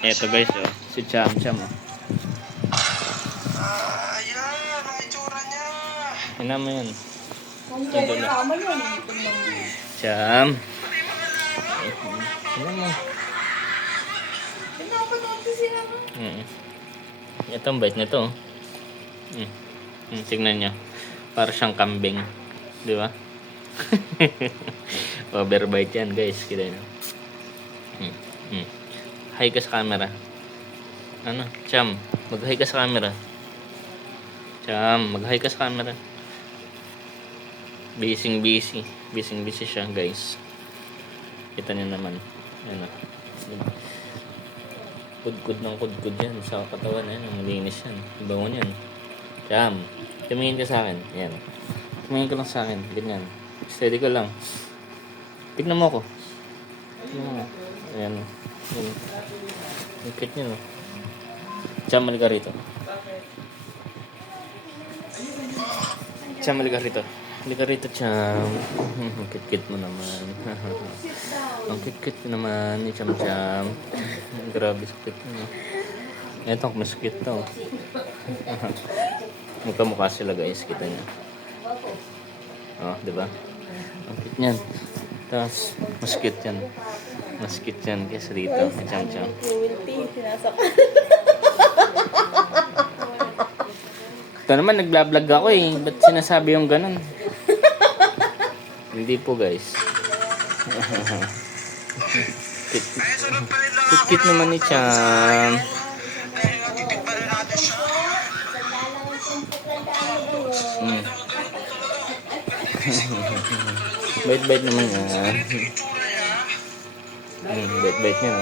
Eto guys, oh, si Cham Cham. Oh. Ayan, ang itsura niya. Ina mo yun. Ito na. Cham. Ina mo. Ito ang bait nito. Tignan nyo. Para siyang kambing. Di ba? Overbite yan guys. Kita nyo. Hi ka sa camera. Ano? Cham, mag-hi ka sa camera. Cham, mag-hi ka sa camera. Busy. Busy siya, guys. Kita niyo naman. Ano? Kudkod yan sa katawan. Ayan, malinis yan. Bango yan. Cham, tumingin ka sa akin. Ayan. Tumingin ka lang sa akin. Ganyan. Steady ka lang. Tignan mo ako. Tignan mo. Ayan. Ayan. Ang cute niya, no? Cham, malika rito. Cham, malika rito. Malika rito, Cham. Ang cute mo naman. Ang cute mo naman ni Cham Cham. Grabe, sa cute mo. Ito, mas cute to. Magkamukha sila, guys. Kita niya. Oh, diba? Ang cute niyan. Tapos, mas cute yan. Mas cute yan kaysa dito. Cham Cham. Ito naman, nagblog ako eh. Ba't sinasabi yung ganun? Hindi po guys. Cute naman ni Cham. Dahil natitip pa rin natin siya. Bait naman yan. Itsura niya. Bait niya.